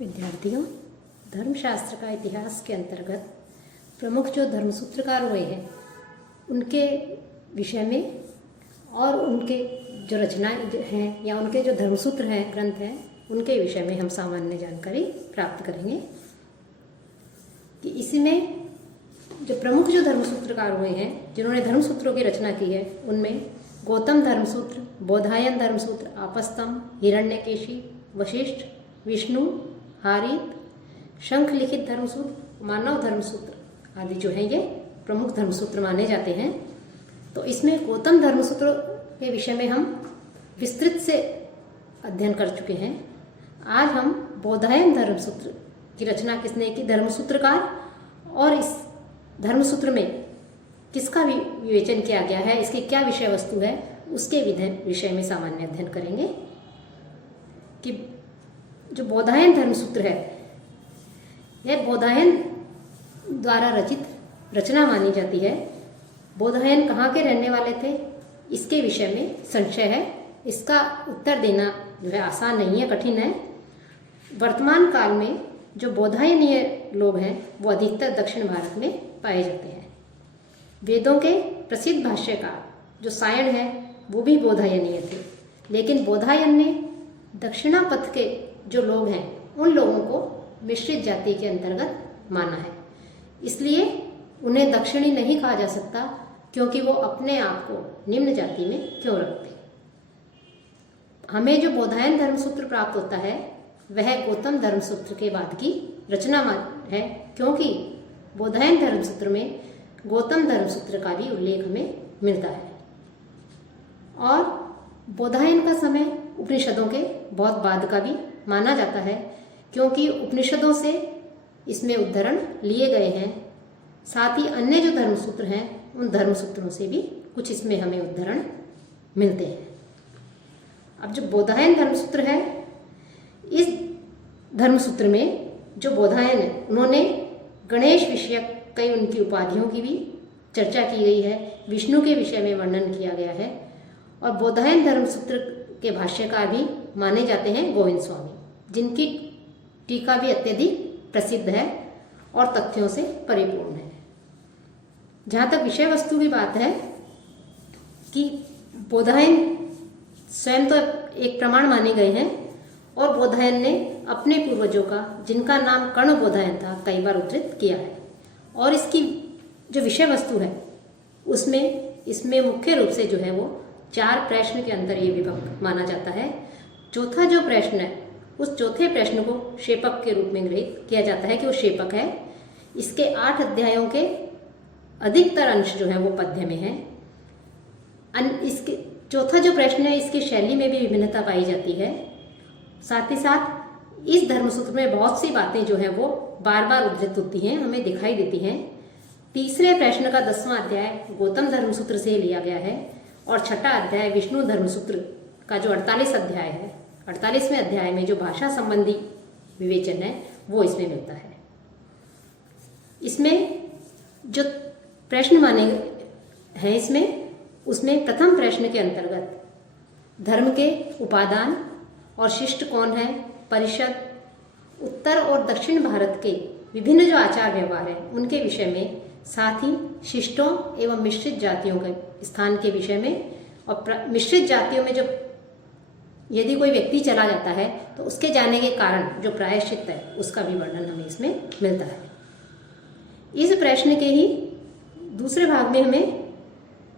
विद्यार्थियों, धर्मशास्त्र का इतिहास के अंतर्गत प्रमुख जो धर्मसूत्रकार हुए हैं उनके विषय में और उनके जो रचनाएं हैं या उनके जो धर्मसूत्र हैं, ग्रंथ हैं, उनके विषय में हम सामान्य जानकारी प्राप्त करेंगे कि इसमें जो प्रमुख जो धर्मसूत्रकार हुए हैं जिन्होंने धर्मसूत्रों की रचना की है उनमें गौतम धर्मसूत्र, बोधायन धर्मसूत्र, आपस्तंभ, हिरण्यकेशी, वशिष्ठ, विष्णु, हारीत, शंख लिखित धर्मसूत्र, मानव धर्मसूत्र आदि जो हैं ये प्रमुख धर्मसूत्र माने जाते हैं। तो इसमें गौतम धर्मसूत्र के विषय में हम विस्तृत से अध्ययन कर चुके हैं। आज हम बोधायन धर्मसूत्र की रचना किसने की, धर्मसूत्रकार, और इस धर्मसूत्र में किसका विवेचन किया गया है, इसकी क्या विषय वस्तु है, उसके विषय में सामान्य अध्ययन करेंगे। कि जो बोधायन धर्मसूत्र है यह बोधायन द्वारा रचित रचना मानी जाती है। बोधायन कहाँ के रहने वाले थे, इसके विषय में संशय है। इसका उत्तर देना जो है आसान नहीं है, कठिन है। वर्तमान काल में जो बोधायनीय लोग हैं वो अधिकतर दक्षिण भारत में पाए जाते हैं। वेदों के प्रसिद्ध भाष्यकार जो सायण है वो भी बोधायनीय थे, लेकिन बोधायन ने दक्षिणापथ के जो लोग हैं उन लोगों को मिश्रित जाति के अंतर्गत माना है। इसलिए उन्हें दक्षिणी नहीं कहा जा सकता, क्योंकि वो अपने आप को निम्न जाति में क्यों रखते। हमें जो बोधायन धर्मसूत्र प्राप्त होता है वह गौतम धर्मसूत्र के बाद की रचना है, क्योंकि बोधायन धर्मसूत्र में गौतम धर्मसूत्र का भी उल्लेख हमें मिलता है। और बोधायन का समय उपनिषदों के बहुत बाद का भी माना जाता है, क्योंकि उपनिषदों से इसमें उद्धरण लिए गए हैं। साथ ही अन्य जो धर्मसूत्र हैं उन धर्मसूत्रों से भी कुछ इसमें हमें उद्धरण मिलते हैं। अब जो बोधायन धर्मसूत्र है, इस धर्मसूत्र में जो बोधायन है उन्होंने गणेश विषयक कई उनकी उपाधियों की भी चर्चा की गई है, विष्णु के विषय में वर्णन किया गया है। और बोधायन धर्मसूत्र के भाष्यकार भी माने जाते हैं गोविंद स्वामी, जिनकी टीका भी अत्यधिक प्रसिद्ध है और तथ्यों से परिपूर्ण है। जहाँ तक विषय वस्तु की बात है कि बोधायन स्वयं तो एक प्रमाण माने गए हैं, और बोधायन ने अपने पूर्वजों का, जिनका नाम कर्ण बोधायन था, कई बार उद्धृत किया है। और इसकी जो विषय वस्तु है इसमें मुख्य रूप से जो है वो 4 प्रश्न के अंदर ये विभक्त माना जाता है। चौथा जो प्रश्न है उस चौथे प्रश्न को शेपक के रूप में गृहीत किया जाता है कि वो शेपक है। इसके 8 अध्यायों के अधिकतर अंश जो है वो पद्य में है। इसके चौथा जो प्रश्न है इसकी शैली में भी विभिन्नता पाई जाती है। साथ ही साथ इस धर्मसूत्र में बहुत सी बातें जो है वो बार बार उद्धृत होती हैं, हमें दिखाई देती हैं। तीसरे प्रश्न का 10वां अध्याय गौतम धर्मसूत्र से लिया गया है, और छठा अध्याय विष्णु धर्मसूत्र का जो 48 अध्याय है, 48वें अध्याय में जो भाषा संबंधी विवेचन है वो इसमें मिलता है। इसमें जो प्रश्न माने हैं उसमें प्रथम प्रश्न के अंतर्गत धर्म के उपादान और शिष्ट कौन है, परिषद, उत्तर और दक्षिण भारत के विभिन्न जो आचार व्यवहार हैं उनके विषय में, साथ ही शिष्टों एवं मिश्रित जातियों के स्थान के विषय में, और मिश्रित जातियों में जो यदि कोई व्यक्ति चला जाता है तो उसके जाने के कारण जो प्रायश्चित है उसका भी वर्णन हमें इसमें मिलता है। इस प्रश्न के ही दूसरे भाग में हमें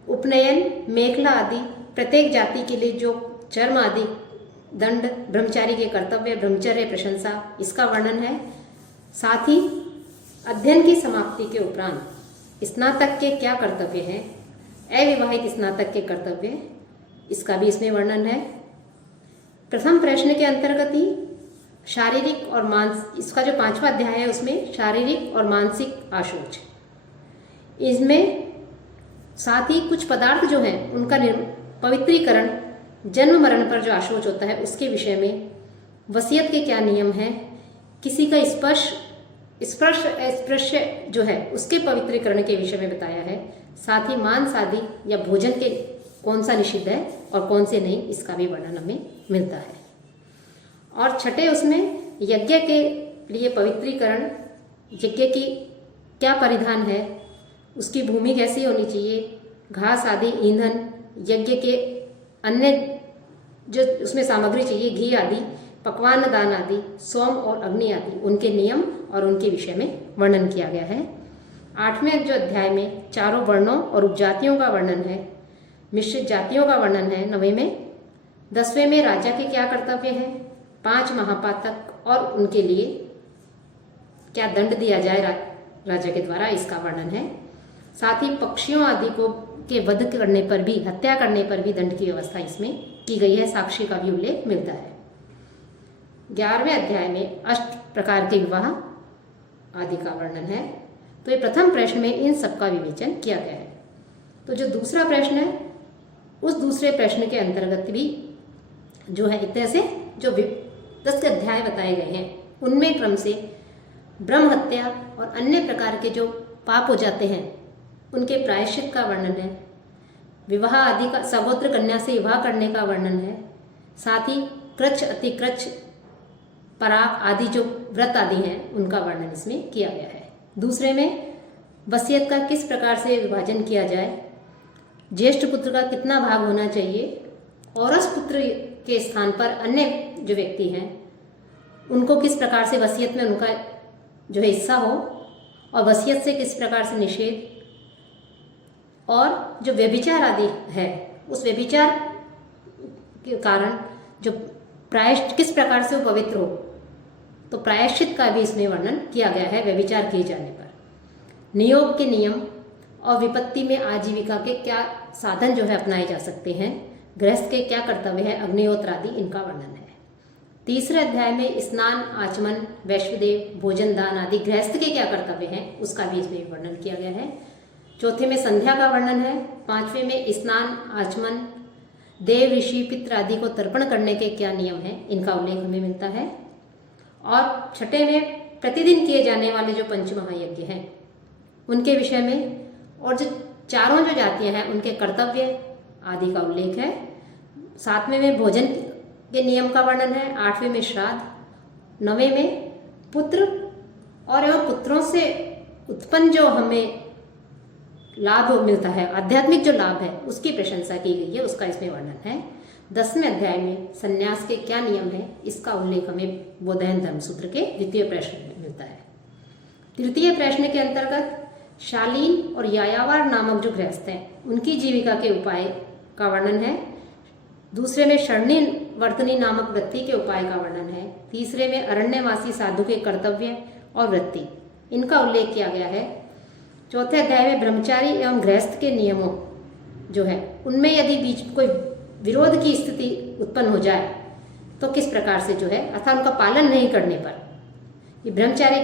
उपनयन, मेखला आदि प्रत्येक जाति के लिए जो चर्म आदि दंड, ब्रह्मचारी के कर्तव्य, ब्रह्मचर्य, प्रशंसा, इसका वर्णन है। साथ ही अध्ययन की समाप्ति के उपरांत स्नातक के क्या कर्तव्य हैं, अविवाहित स्नातक के कर्तव्य, इसका भी इसमें वर्णन है। प्रथम प्रश्न के अंतर्गत ही शारीरिक और इसका जो 5वां अध्याय है उसमें शारीरिक और मानसिक आशोच, इसमें साथ ही कुछ पदार्थ जो हैं उनका पवित्रीकरण, जन्म मरण पर जो आशोच होता है उसके विषय में, वसीयत के क्या नियम हैं, किसी का स्पर्श जो है उसके पवित्रीकरण के विषय में बताया है। साथ ही मांस आदि या भोजन के कौन सा निषिद्ध है और कौन से नहीं, इसका भी वर्णन हमें मिलता है। और छठे उसमें यज्ञ के लिए पवित्रीकरण, यज्ञ की क्या परिधान है, उसकी भूमि कैसी होनी चाहिए, घास आदि, ईंधन, यज्ञ के अन्य जो उसमें सामग्री चाहिए, घी आदि, पकवान दान आदि, सोम और अग्नि आदि, उनके नियम और उनके विषय में वर्णन किया गया है। 8वें जो अध्याय में चारों वर्णों और उपजातियों का वर्णन है, मिश्रित जातियों का वर्णन है 9वें में। 10वें में राजा के क्या कर्तव्य हैं, 5 महापातक और उनके लिए क्या दंड दिया जाए राजा के द्वारा, इसका वर्णन है। साथ ही पक्षियों आदि को के वध करने पर भी, हत्या करने पर भी दंड की व्यवस्था इसमें की गई है, साक्षी का भी उल्लेख मिलता है। 11वें अध्याय में अष्ट प्रकार के विवाह आदि का वर्णन है। तो ये प्रथम प्रश्न में इन सब का विवेचन किया गया है। तो जो दूसरा प्रश्न है, उस दूसरे प्रश्न के अंतर्गत भी जो है इतने से जो 10 अध्याय बताए गए हैं, उनमें क्रम से ब्रह्म हत्या और अन्य प्रकार के जो पाप हो जाते हैं उनके प्रायश्चित का वर्णन है। विवाह आदि का, सगोत्र कन्या से विवाह करने का वर्णन है। साथ ही कृच्छ, अतिकृच्छ, पराग आदि जो व्रत आदि हैं उनका वर्णन इसमें किया गया है। दूसरे में वसीयत का किस प्रकार से विभाजन किया जाए, ज्येष्ठ पुत्र का कितना भाग होना चाहिए, औरस पुत्र के स्थान पर अन्य जो व्यक्ति हैं उनको किस प्रकार से वसीयत में उनका जो है हिस्सा हो, और वसीयत से किस प्रकार से निषेध, और जो व्यभिचार आदि है उस व्यभिचार के कारण जो प्रायश्चित किस प्रकार से वो पवित्र हो, तो प्रायश्चित का भी इसमें वर्णन किया गया है व्यभिचार किए जाने पर। नियोग के नियम और विपत्ति में आजीविका के क्या साधन जो है अपनाए जा सकते हैं, गृहस्थ के क्या कर्तव्य है, अग्निहोत्र आदि, इनका वर्णन है। तीसरे अध्याय में स्नान, आचमन, वैश्वदेव, भोजन दान आदि गृहस्थ के क्या कर्तव्य हैं उसका भी इसमें वर्णन किया गया है। चौथे में संध्या का वर्णन है। 5वें में स्नान, आचमन, देव, ऋषि, पितृ आदि को तर्पण करने के क्या नियम हैं, इनका उल्लेख हमें मिलता है। और छठे में प्रतिदिन किए जाने वाले जो पंचमहायज्ञ हैं उनके विषय में, और जो चारों जो जातियां हैं उनके कर्तव्य आदि का उल्लेख है। 7वें में भोजन के नियम का वर्णन है। 8वें में श्राद्ध, 9वें में पुत्र और एवं पुत्रों से उत्पन्न जो हमें लाभ मिलता है, आध्यात्मिक जो लाभ है उसकी प्रशंसा की गई है, उसका इसमें वर्णन है। 10वें अध्याय में संन्यास के क्या नियम है, इसका उल्लेख हमें बोधायन धर्मसूत्र के द्वितीय प्रश्न में मिलता है। तृतीय प्रश्न के अंतर्गत शालीन और यायावर नामक जो गृहस्थ हैं उनकी जीविका के उपाय का वर्णन है। दूसरे में शरणी वर्तनी नामक वृत्ति के उपाय का वर्णन है। तीसरे में अरण्यवासी साधु के कर्तव्य और वृत्ति, इनका उल्लेख किया गया है। चौथे अध्याय में ब्रह्मचारी एवं गृहस्थ के नियमों जो है उनमें यदि बीच कोई विरोध की स्थिति उत्पन्न हो जाए तो किस प्रकार से जो है, अर्थात उनका पालन नहीं करने पर, ये ब्रह्मचारी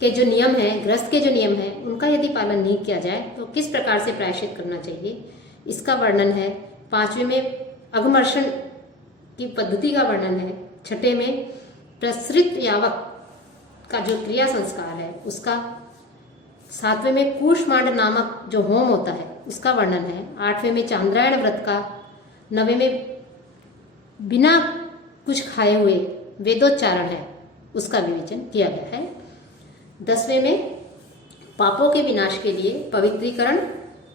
के जो नियम हैं, गृहस्थ के जो नियम हैं, उनका यदि पालन नहीं किया जाए तो किस प्रकार से प्रायश्चित करना चाहिए, इसका वर्णन है। 5वें में अघमर्षण की पद्धति का वर्णन है। 6ठे में प्रसृत यावक का जो क्रिया संस्कार है उसका। 7वें में कूष्मांड नामक जो होम होता है उसका वर्णन है। 8वें में चांद्रायण व्रत का। 9वें में बिना कुछ खाए हुए वेदोच्चारण है उसका विवेचन किया गया है। 10वें में पापों के विनाश के लिए पवित्रीकरण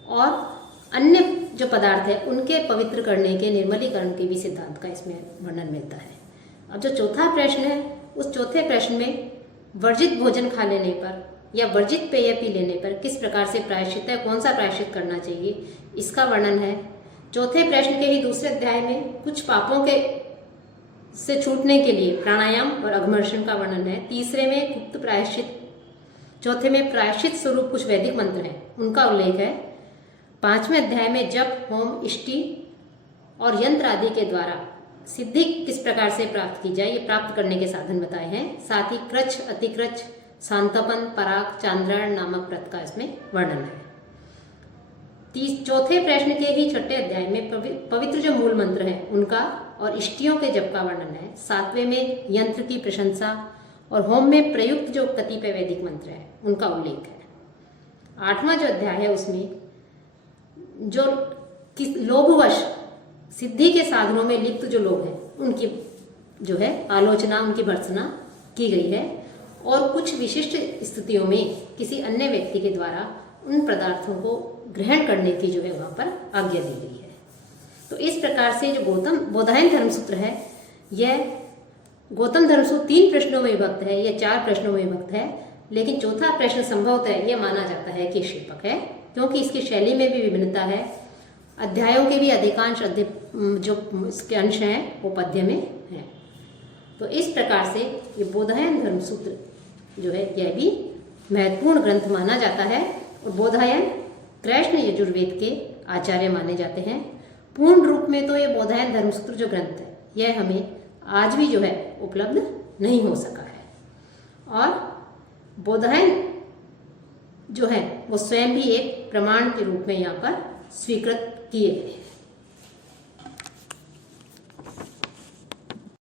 और अन्य जो पदार्थ है उनके पवित्र करने के निर्मलीकरण के भी सिद्धांत का इसमें वर्णन मिलता है। अब जो चौथा प्रश्न है, उस चौथे प्रश्न में वर्जित भोजन खा लेने पर या वर्जित पेय पी लेने पर किस प्रकार से प्रायश्चित है, कौन सा प्रायश्चित करना चाहिए, इसका वर्णन है। चौथे प्रश्न के ही दूसरे अध्याय में कुछ पापों के से छूटने के लिए प्राणायाम और अघमर्षण का वर्णन है। तीसरे में गुप्त प्रायश्चित। चौथे में प्रायश्चित स्वरूप कुछ वैदिक मंत्र हैं उनका उल्लेख है। 5वें अध्याय में जप, होम, इष्टि और यंत्र आदि के द्वारा सिद्धि किस प्रकार से प्राप्त की जाए, ये प्राप्त करने के साधन बताए हैं। साथ ही कृच्छ, अतिकृच्छ, शांतपन, पराग, चांद्रायण नामक व्रत का इसमें वर्णन है। चौथे प्रश्न के ही छठे अध्याय में पवित्र जो मूल मंत्र हैं उनका और इष्टियों के जप का वर्णन है। 7वें में यंत्र की प्रशंसा और होम में प्रयुक्त जो कतिपय वैदिक मंत्र है उनका उल्लेख है। 8वां जो अध्याय है उसमें जो लोभवश सिद्धि के साधनों में लिप्त जो लोग हैं उनकी जो है आलोचना, उनकी भर्त्सना की गई है और कुछ विशिष्ट स्थितियों में किसी अन्य व्यक्ति के द्वारा उन पदार्थों को ग्रहण करने की जो है वहाँ पर आज्ञा दी गई है। तो इस प्रकार से जो बोधायन धर्मसूत्र है, यह गौतम धर्मसूत्र 3 प्रश्नों में विभक्त है, यह 4 प्रश्नों में विभक्त है, लेकिन चौथा प्रश्न संभवतः यह माना जाता है कि क्षेपक है, क्योंकि इसकी शैली में भी विभिन्नता है। अध्यायों के भी अधिकांश जो इसके अंश हैं वो पद्य में हैं। तो इस प्रकार से ये बोधायन धर्मसूत्र जो है यह भी महत्वपूर्ण ग्रंथ माना जाता है और बोधायन कृष्ण यजुर्वेद के आचार्य माने जाते हैं। पूर्ण रूप में तो ये बोधायन धर्मसूत्र जो ग्रंथ है यह हमें आज भी जो है उपलब्ध नहीं हो सका है और बोधायन जो है वो स्वयं भी एक प्रमाण के रूप में यहाँ पर स्वीकृत किए गए हैं।